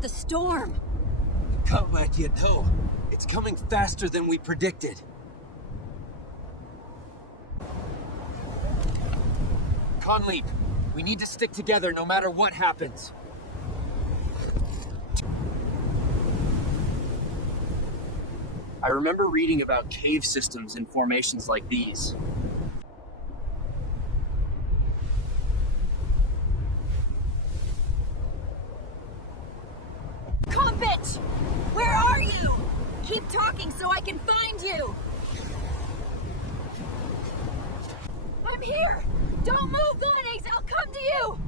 The storm! Can't let you know. It's coming faster than we predicted. Konleap, we need to stick together no matter what happens. I remember reading about cave systems in formations like these. Konpich! Where are you? Keep talking so I can find you! I'm here! Don't move, Lennox! I'll come to you!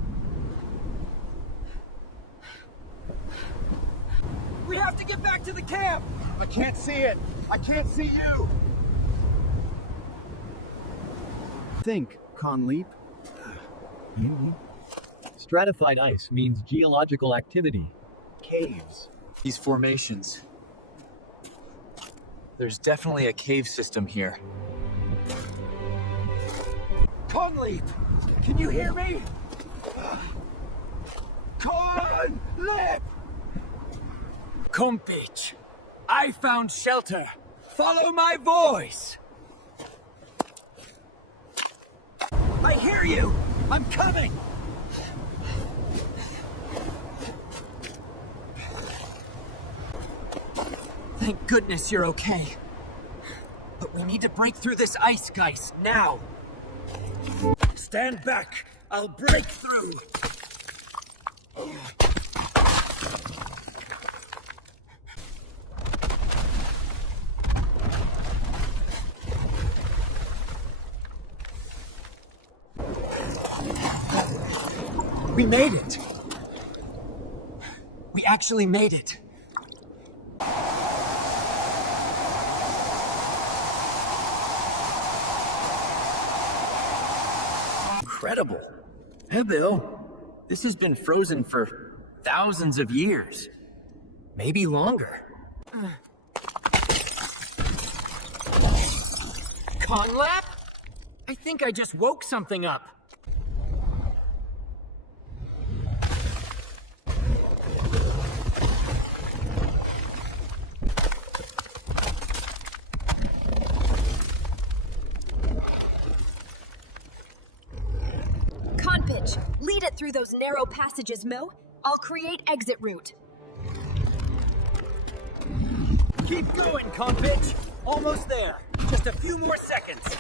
We have to get back to the camp! I can't see it! I can't see you! Think, Konleap. Stratified ice means geological activity. Caves. These formations. There's definitely a cave system here. Konleap! Can you hear me? Konleap! Konpich! I found shelter! Follow my voice! I hear you! I'm coming! Thank goodness you're okay. But we need to break through this ice, guys, now! Stand back! I'll break through! We made it! We actually made it! Incredible. Hey, Bill. This has been frozen for thousands of years. Maybe longer. Konleap? I think I just woke something up. Konpich, lead it through those narrow passages, Mo. I'll create exit route. Keep going, Konpich. Almost there. Just a few more seconds.